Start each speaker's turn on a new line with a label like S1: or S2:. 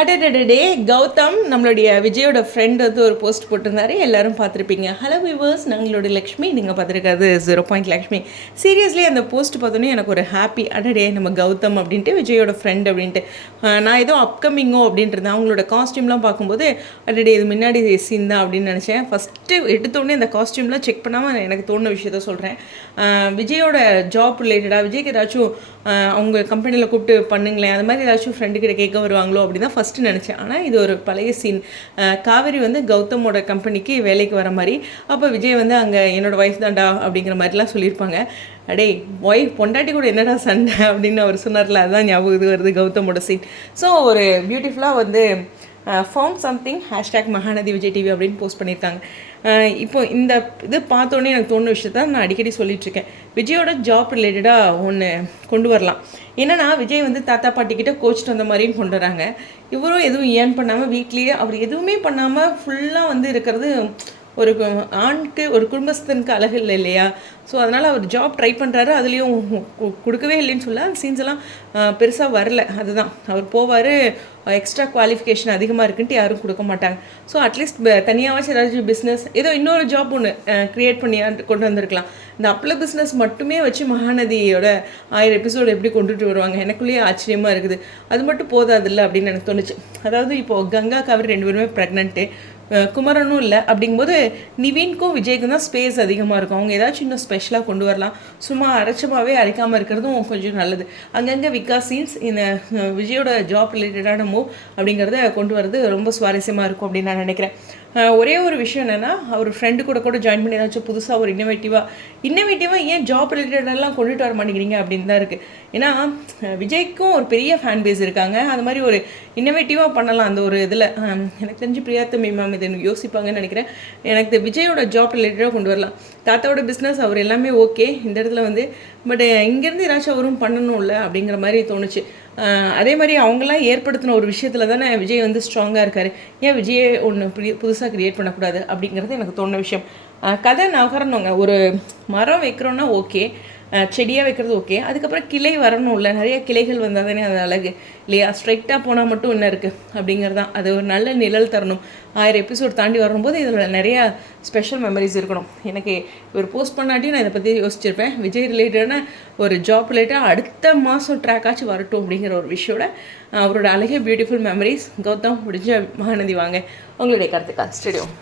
S1: அடடடே கௌதம் நம்மளுடைய விஜயோட ஃப்ரெண்ட் வந்து ஒரு போஸ்ட் போட்டிருந்தாரு. எல்லாரும் பார்த்துருப்பீங்க. ஹலோ விவர்ஸ் நாங்களோட லக்ஷ்மி. நீங்கள் பார்த்துருக்காது ஜீரோ பாயிண்ட் லக்ஷ்மி. சீரியஸ்லி அந்த போஸ்ட் பார்த்தோன்னே எனக்கு ஒரு ஹாப்பி அடடே நம்ம கௌதம் அப்படின்ட்டு விஜயோட ஃப்ரெண்ட் அப்படின்ட்டு. நான் ஏதோ அப்கமிங்கோ அப்படின்ட்டு இருந்தேன். அவங்களோட காஸ்டியூம்லாம் பார்க்கும்போது அடடே இது முன்னாடி சீன் தான் அப்படின்னு நினச்சேன். ஃபஸ்ட்டு எடுத்தோடனே அந்த காஸ்டியூம்லாம் செக் பண்ணாமல் எனக்கு தோணுன விஷயத்த சொல்கிறேன் விஜயோட ஜாப் ரிலேட்டடாக விஜய்க்கு ஏதாச்சும் அவங்க கம்பெனியில் கூப்பிட்டு பண்ணுங்களேன். அது மாதிரி ஏதாச்சும் ஃப்ரெண்டு கிட்ட கேட்க வருவாங்களோ அப்படின்னா ஃபஸ்ட்டு நினச்சேன். ஆனால் இது ஒரு பழைய சீன் காவேரி வந்து கௌதமோட கம்பெனிக்கு வேலைக்கு வர மாதிரி. அப்போ விஜய் வந்து அங்கே என்னோட ஒய்ஃப் தான்டா அப்படிங்கிற மாதிரிலாம் சொல்லியிருப்பாங்க. அடே ஒய்ஃப் பொண்டாட்டி கூட என்னடா சண்டை? அப்படின்னு அவர் சொன்னார்ல. அதுதான் ஞாபகம் இது வருது கௌதமோட சீன் ஸோ ஒரு பியூட்டிஃபுல்லாக வந்து form something hashtag Mahanadhi Vijay TV அப்படின்னு போஸ்ட் பண்ணியிருக்காங்க. Uh, இப்போ இந்த இது பார்த்தோன்னே எனக்கு தோணுன விஷயத்த நான் அடிக்கடி சொல்லிட்டு இருக்கேன் விஜயோட ஜாப் ரிலேட்டடாக ஒன்று கொண்டு வரலாம். என்னென்னா விஜய் வந்து தாத்தா பாட்டிக்கிட்ட கோச்சிட்டு வந்த மாதிரியும் கொண்டு வராங்க. இவரும் எதுவும் ஏர்ன் பண்ணாமல் வீட்லேயே அவர் எதுவுமே பண்ணாமல் ஃபுல்லாக வந்து இருக்கிறது ஒரு கு- ஆணுக்கு ஒரு குடும்பஸ்தனுக்கு அழகு இல்லை இல்லையா? ஸோ அதனால் அவர் ஜாப் ட்ரை பண்ணுறாரு அதுலேயும் கொடுக்கவே இல்லைன்னு சொல்ல. சீன்ஸ் எல்லாம் பெருசாக வரல. அதுதான். அவர் போவார் எக்ஸ்ட்ரா குவாலிஃபிகேஷன் அதிகமாக இருக்குன்ட்டு யாரும் கொடுக்க மாட்டாங்க. ஸோ அட்லீஸ்ட் தனியாகவாச்சும் ஏதாச்சும் பிஸ்னஸ் ஏதோ இன்னொரு ஜாப் ஒன்று க்ரியேட் பண்ணி கொண்டு வந்திருக்கலாம். இந்த அப்பள பிஸ்னஸ் மட்டுமே வச்சு மகாநதியோட ஆயிரம் எபிசோடு எப்படி கொண்டுட்டு வருவாங்க? எனக்குள்ளேயே ஆச்சரியமாக இருக்குது. அது மட்டும் போதாதில்ல அப்படின்னு எனக்கு தோணுச்சு. அதாவது இப்போது கங்கா கவர் ரெண்டு பேருமே ப்ரெக்னென்ட்டு குமரனும் இல்லை. அப்படிங்கும்போது நிவீன்க்கும் விஜய்க்கும் தான் ஸ்பேஸ் அதிகமாக இருக்கும். அவங்க ஏதாச்சும் இன்னும் ஸ்பெஷலாக கொண்டு வரலாம். சும்மா அரைச்சமாகவே அரைக்காமல் இருக்கிறதும் கொஞ்சம் நல்லது. அங்கங்கே விகாஸ் சீன்ஸ் இந்த விஜயோட ஜாப் ரிலேட்டடான மூவ் அப்படிங்கிறத கொண்டு வரது ரொம்ப சுவாரஸ்யமாக இருக்கும் அப்படின்னு நான் நினைக்கிறேன். ஒரே ஒரு விஷயம் என்னென்னா அவர் ஃப்ரெண்டு கூட கூட ஜாயின் பண்ணி ஏதாச்சும் புதுசாக ஒரு இன்னோவேட்டிவாக இன்னோவேட்டிவாக ஏன் ஜாப் ரிலேட்டடெல்லாம் கொண்டுட்டு வர மாட்டேங்கிறீங்க அப்படின்னு தான் இருக்குது ஏன்னா விஜய்க்கும் ஒரு பெரிய ஃபேன் பேஸ் இருக்காங்க. அது மாதிரி ஒரு இன்னோவேட்டிவாக பண்ணலாம் அந்த ஒரு இதில். எனக்கு தெரிஞ்சு பிரியாத்தமி மேம் இதை யோசிப்பாங்கன்னு நினைக்கிறேன். எனக்கு இந்த விஜயோட ஜாப் ரிலேட்டடாக கொண்டு வரலாம். தாத்தாவோட பிஸ்னஸ் அவர் எல்லாமே ஓகே இந்த இடத்துல வந்து பட் இங்கேருந்து ஏதாச்சும் அவரும் பண்ணணும்ல அப்படிங்கிற மாதிரி தோணுச்சு. அதே மாதிரி அவங்களாம் ஏற்படுத்தின ஒரு விஷயத்தில் தானே விஜய் வந்து ஸ்ட்ராங்காக இருக்கார். ஏன் விஜயை ஒன்று புதுசாக கிரியேட் பண்ணக்கூடாது அப்படிங்கிறது எனக்கு தோணுன விஷயம். கதை நகரணுங்க. ஒரு மரம் வைக்கிறோன்னா ஓகே செடியாக வைக்கிறது ஓகே அதுக்கப்புறம் கிளை வரணும்ல நிறைய கிளைகள் வந்தால் தானே அது அழகு. இல்லையா? ஸ்ட்ரைட்டாக போனால் மட்டும் என்ன இருக்குது அப்படிங்கிறது தான். அது ஒரு நல்ல நிழல் தரணும். ஆயிரம் எபிசோட் தாண்டி வரும்போது இதில் நிறையா ஸ்பெஷல் மெமரிஸ் இருக்கணும். எனக்கு ஒரு போஸ்ட் பண்ணாட்டியும் நான் இதை பற்றி யோசிச்சிருப்பேன். விஜய் ரிலேட்டடான ஒரு ஜாப் ரிலேட்டாக அடுத்த மாதம் ட்ராக்காச்சும் வரட்டும் அப்படிங்கிற ஒரு விஷயோட அவரோட அழகிய பியூட்டிஃபுல் மெமரிஸ் கௌதம் முடிஞ்ச மகாநதி வாங்க. உங்களுடைய கருத்துக்கா ஸ்டேடியம்